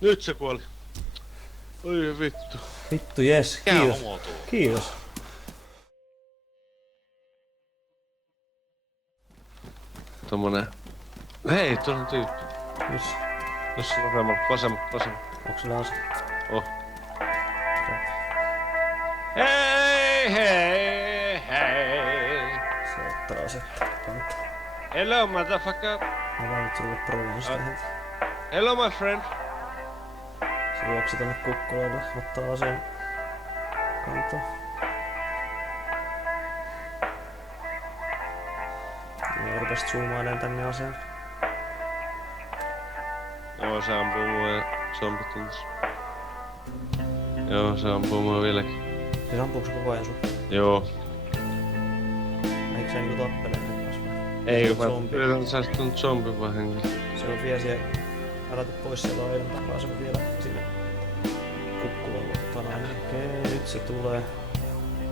Nyt se kuoli. Oi vittu. Vittu jes, kiitos. Kiitos. Tommonen. Hei, tuolla on tyyppi. Missä? Tossa vasemmalla. Onks sillä ase? Oh. Hei, hei, hei. Se ottaa asetta. Hello, motherfucker. Mä vaan nyt sulle provaan sitä heti. Hello, my friend. Se juoksi tonne kukkulalle, ottaa aseen kantoon. Ja rupesit zoomailemaan tänne aseen. Joo, se ampuu mua ja zombit on tässä. Joo, se ampuu mua vieläkin. Siis ampuuko se koko ajan sun? Joo. Eikö se niinku tappelee sen kanssa vai? Ei, Se mä on zombi. yritän saada ton zombin vahingossa. Se on vielä siellä. Älä tuu pois siellä aidan takaa, se on vielä sinne kukkulan loppana. Okei, nyt se tulee.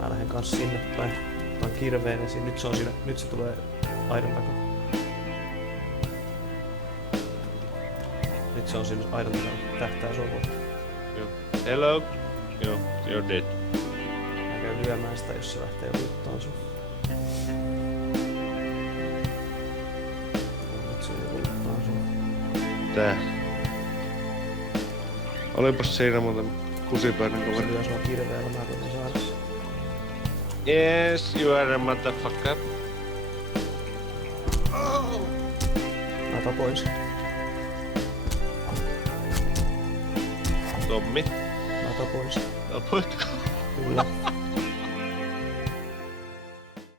Mä lähden kanssa sinne päin. Otan kirveen esiin. Nyt se on siinä. Nyt se tulee aidan takaa. Nyt se on siinä aidan takana. Tähtää sua kohta. Joo. Hello. Joo, you're dead. Mä käyn lyömään sitä, jos se lähtee luttaan sun. Nyt se jo luttaan sun. Tää. Olipas siinä muuten kusipäinen Se koveri. lyö sua kirveellä, mä koitan saada sen. Yes, you are a motherfucker. Mä tapoin sen. Tommi. Mä tapoin sen. Tapoitko? Kyllä.